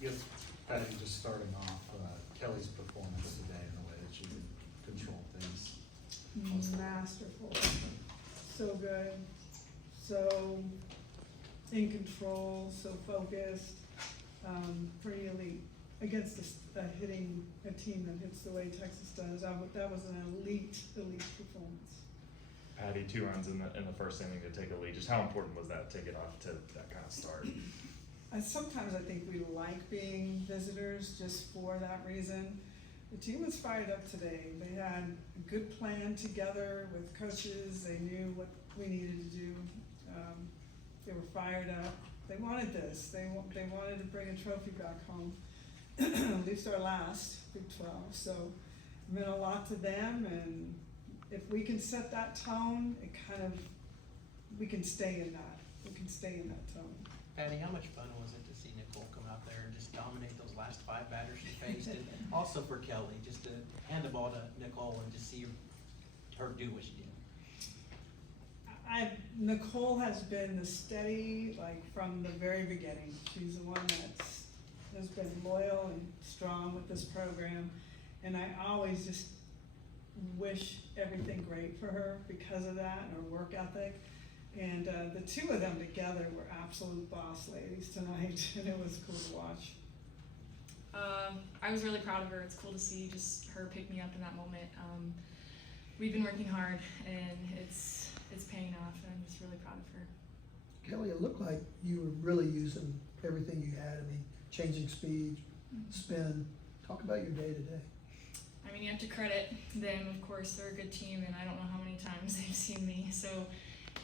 Yep. Patty, just starting off, Kelly's performance today and the way that she could control things. Masterful, so good, so in control, so focused, pretty elite against hitting a team that hits the way Texas does. That was an elite performance. Patty, 2 runs in the first inning to take a lead. Just how important was that to get off to that kind of start? Sometimes I think we like being visitors just for that reason. The team was fired up today. They had a good plan together with coaches. They knew what we needed to do. They were fired up. They wanted this. They wanted to bring a trophy back home. At least our last Big 12. So it meant a lot to them, and if we can set that tone, we can stay in that. We can stay in that tone. Patty, how much fun was it to see Nicole come out there and just dominate those last 5 batters she faced? And also for Kelly, just to hand the ball to Nicole and just see her do what she did. Nicole has been the steady, from the very beginning. She's the one that has been loyal and strong with this program. And I always just wish everything great for her because of that and her work ethic. And the 2 of them together were absolute boss ladies tonight, and it was cool to watch. I was really proud of her. It's cool to see just her pick me up in that moment. We've been working hard, and it's paying off, and I'm just really proud of her. Kelly, it looked like you were really using everything you had. I mean, changing speed, spin. Talk about your day today. I mean, you have to credit them, of course. They're a good team, and I don't know how many times they've seen me. So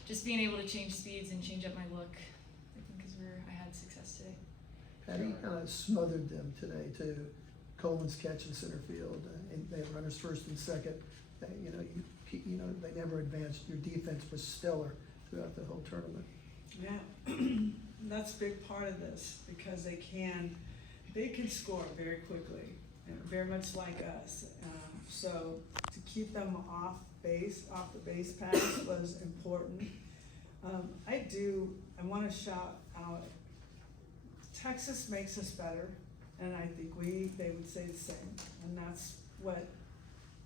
just being able to change speeds and change up my look, I think is where I had success today. Patty kind of smothered them today too. Coleman's catch in center field, and they had runners first and second. They never advanced. Your defense was stellar throughout the whole tournament. Yeah, that's a big part of this because they can score very quickly, and very much like us. So to keep them off the base pass was important. I want to shout out, Texas makes us better, and I think they would say the same. And that's what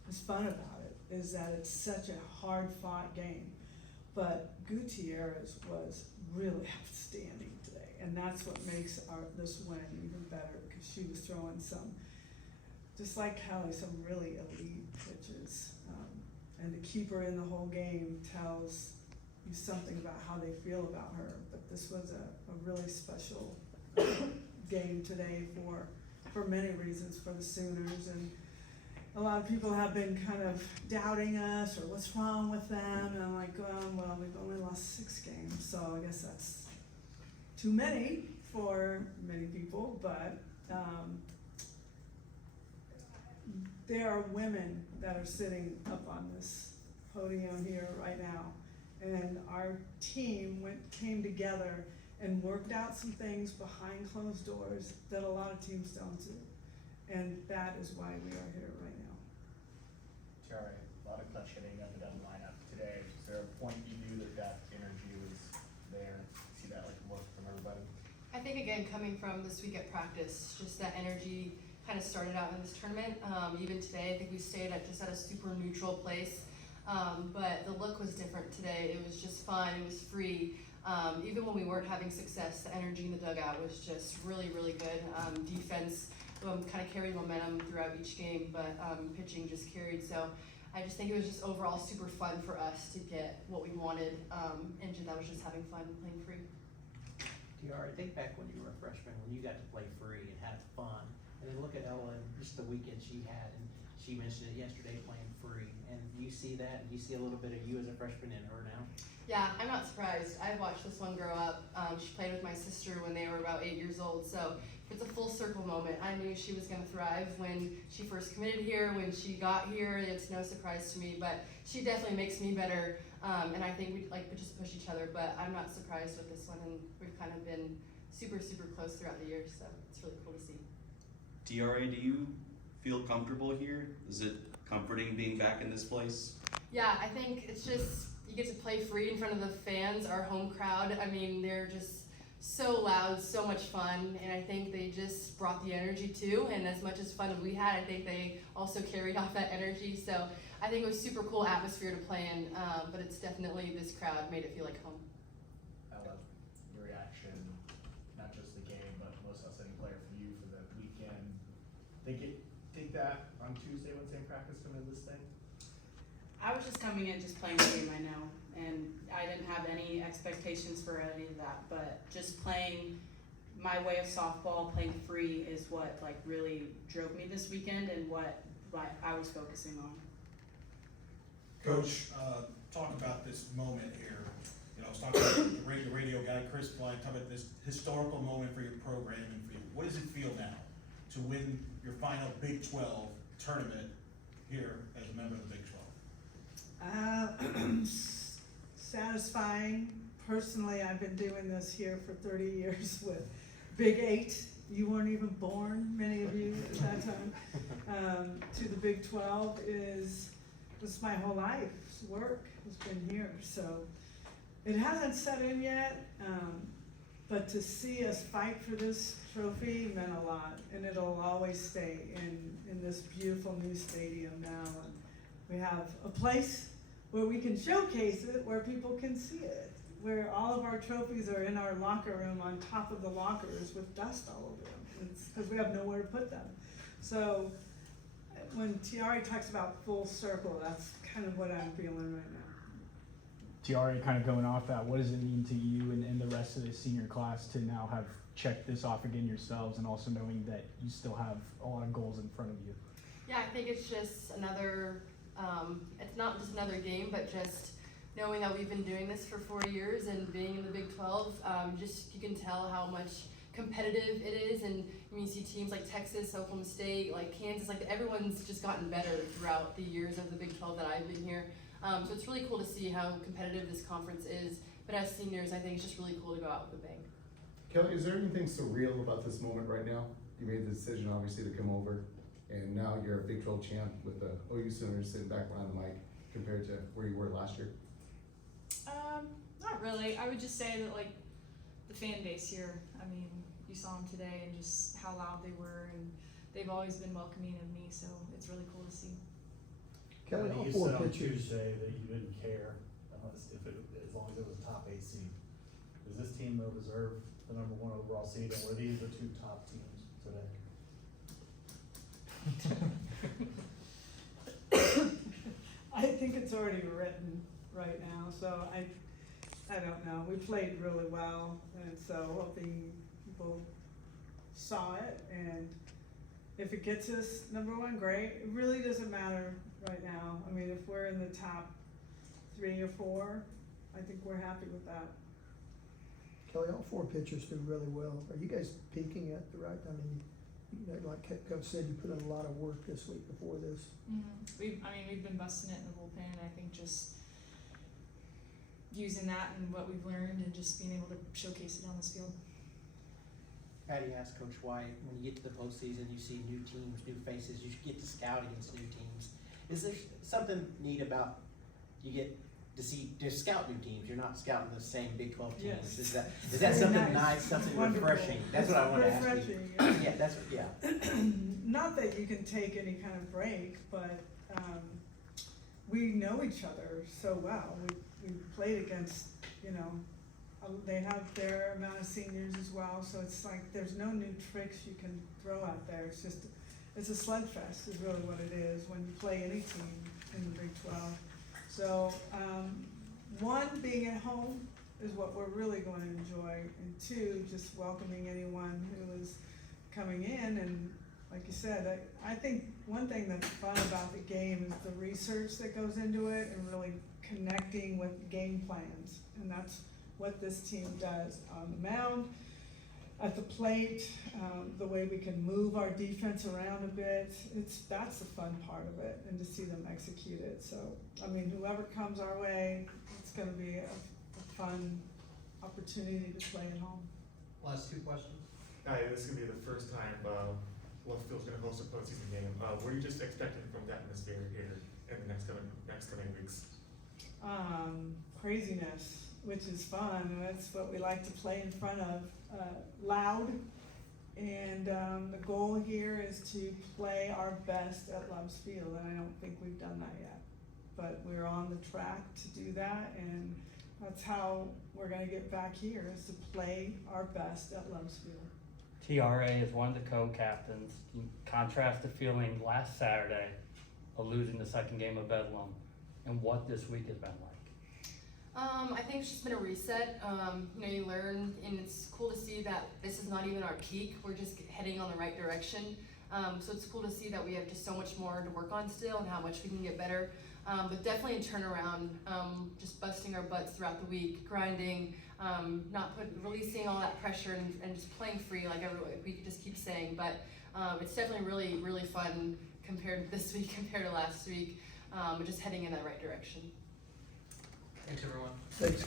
is fun about it, is that it's such a hard-fought game. But Gutierrez was really outstanding today, and that's what makes this win even better, because she was throwing some, just like Kelly, some really elite pitches. And to keep her in the whole game tells you something about how they feel about her. But this was a really special game today for many reasons for the Sooners. And a lot of people have been kind of doubting us or what's wrong with them. And I'm like, well, we've only lost 6 games, so I guess that's too many for many people. But there are women that are sitting up on this podium here right now, and our team came together and worked out some things behind closed doors that a lot of teams don't do, and that is why we are here right now. Tiara, a lot of clutch hitting up and down the lineup today. Is there a point you knew that energy was there? See that look from everybody? I think again, coming from this week at practice, just that energy kind of started out in this tournament. Even today, I think we stayed at a super neutral place. But the look was different today. It was just fun, it was free. Even when we weren't having success, the energy in the dugout was just really, really good. Defense kind of carried momentum throughout each game, but pitching just carried. So I just think it was just overall super fun for us to get what we wanted, and that was just having fun playing free. Tiara, think back when you were a freshman, when you got to play free and have fun. And then look at Ella and just the weekend she had, and she mentioned it yesterday, playing free. And you see that, and you see a little bit of you as a freshman in her now? Yeah, I'm not surprised. I watched this one grow up. She played with my sister when they were about 8 years old, so it's a full circle moment. I knew she was going to thrive when she first committed here, when she got here. It's no surprise to me, but she definitely makes me better, and I think we just push each other, but I'm not surprised with this one, and we've kind of been super, super close throughout the year, so it's really cool to see. DRA, do you feel comfortable here? Is it comforting being back in this place? Yeah, I think it's just, you get to play free in front of the fans, our home crowd. I mean, they're just so loud, so much fun, and I think they just brought the energy too, and as much as fun as we had, I think they also carried off that energy, so I think it was super cool atmosphere to play in, but it's definitely, this crowd made it feel like home. I love your reaction, not just the game, but most outstanding player for you for the weekend. Think that on Tuesday when same practice come into this thing? I was just coming in, just playing the game I know, and I didn't have any expectations for any of that, but just playing my way of softball, playing free is what like really drove me this weekend and what I was focusing on. Coach, talk about this moment here. You know, I was talking to the radio guy, Chris Blythe, talking about this historical moment for your program and for you. What does it feel now to win your final Big 12 tournament here as a member of the Big 12? Satisfying. Personally, I've been doing this here for 30 years with Big 8. You weren't even born, many of you at that time. To the Big 12 is my whole life's work has been here. So it hasn't set in yet, but to see us fight for this trophy meant a lot, and it'll always stay in this beautiful new stadium now. And we have a place where we can showcase it, where people can see it, where all of our trophies are in our locker room on top of the lockers with dust all over them. It's because we have nowhere to put them. So when Tiare talks about full circle, that's kind of what I'm feeling right now. Tiare, kind of going off that, what does it mean to you and the rest of the senior class to now have checked this off again yourselves, and also knowing that you still have a lot of goals in front of you? Yeah, I think it's just another, it's not just another game, but just knowing that we've been doing this for 4 years and being in the Big 12, just you can tell how much competitive it is, and when you see teams like Texas, Oklahoma State, like Kansas, like everyone's just gotten better throughout the years of the Big 12 that I've been here. So it's really cool to see how competitive this conference is, but as seniors, I think it's just really cool to go out with a bang. Kelly, is there anything surreal about this moment right now? You made the decision obviously to come over, and now you're a Big 12 champ with the OU Sooners sitting back behind the mic compared to where you were last year. Not really. I would just say that like the fan base here, I mean, you saw them today and just how loud they were, and they've always been welcoming of me, so it's really cool to see. Kelly, all You 4 said on pitchers. Tuesday that you didn't care if it, as long as it was a top 8 seed. Does this team though deserve the #1 overall seed, and were these the 2 top teams today? I think it's already written right now, so I don't know. We played really well, and so hoping people saw it, and if it gets us #1, great. It really doesn't matter right now. I mean, if we're in the top 3 or 4, I think we're happy with that. Kelly, all 4 pitchers do really well. Are you guys peaking at the right? I mean, you know, like Coach said, you put in a lot of work this week before this. We've been busting it in the bullpen, and I think just using that and what we've learned and just being able to showcase it on this field. Patty asked Coach White, when you get to the postseason, you see new teams, new faces, you get to scout against new teams. Is there something neat about you get to scout new teams? You're not scouting the same Big 12 teams. Yes. Is that Very something nice. nice, something Wonderful. refreshing? That's what I want to ask you. Refreshing, yeah. Yeah, that's what, yeah. Not that you can take any kind of break, but we know each other so well. We played against, you know, they have their amount of seniors as well, so it's like there's no new tricks you can throw out there. It's just, it's a slugfest is really what it is when you play any team in the Big 12. So, 1, being at home is what we're really going to enjoy, and 2, just welcoming anyone who is coming in. And like you said, I think one thing that's fun about the game is the research that goes into it and really connecting with game plans, and that's what this team does on the mound, at the plate, the way we can move our defense around a bit. That's the fun part of it, and to see them execute it. So, I mean, whoever comes our way, it's gonna be a fun opportunity to play at home. Last 2 questions. This is gonna be the first time left field's gonna host a postseason game. What are you just expecting from the atmosphere here in the next coming weeks? Craziness. which is fun, and that's what we like to play in front of, loud. And, the goal here is to play our best at Love's Field, and I don't think we've done that yet. But we're on the track to do that, and that's how we're gonna get back here, is to play our best at Love's Field. TRA is one of the co-captains. You contrast the feeling last Saturday of losing the second game of Bedlam and what this week has been like. I think it's just been a reset. You know, you learn, and it's cool to see that this is not even our peak. We're just heading on the right direction. So it's cool to see that we have just so much more to work on still and how much we can get better. But definitely a turnaround, just busting our butts throughout the week, grinding, releasing all that pressure and just playing free like we could just keep saying. But it's definitely really, really fun compared this week compared to last week. Just heading in that right direction. Thanks, everyone. Thanks.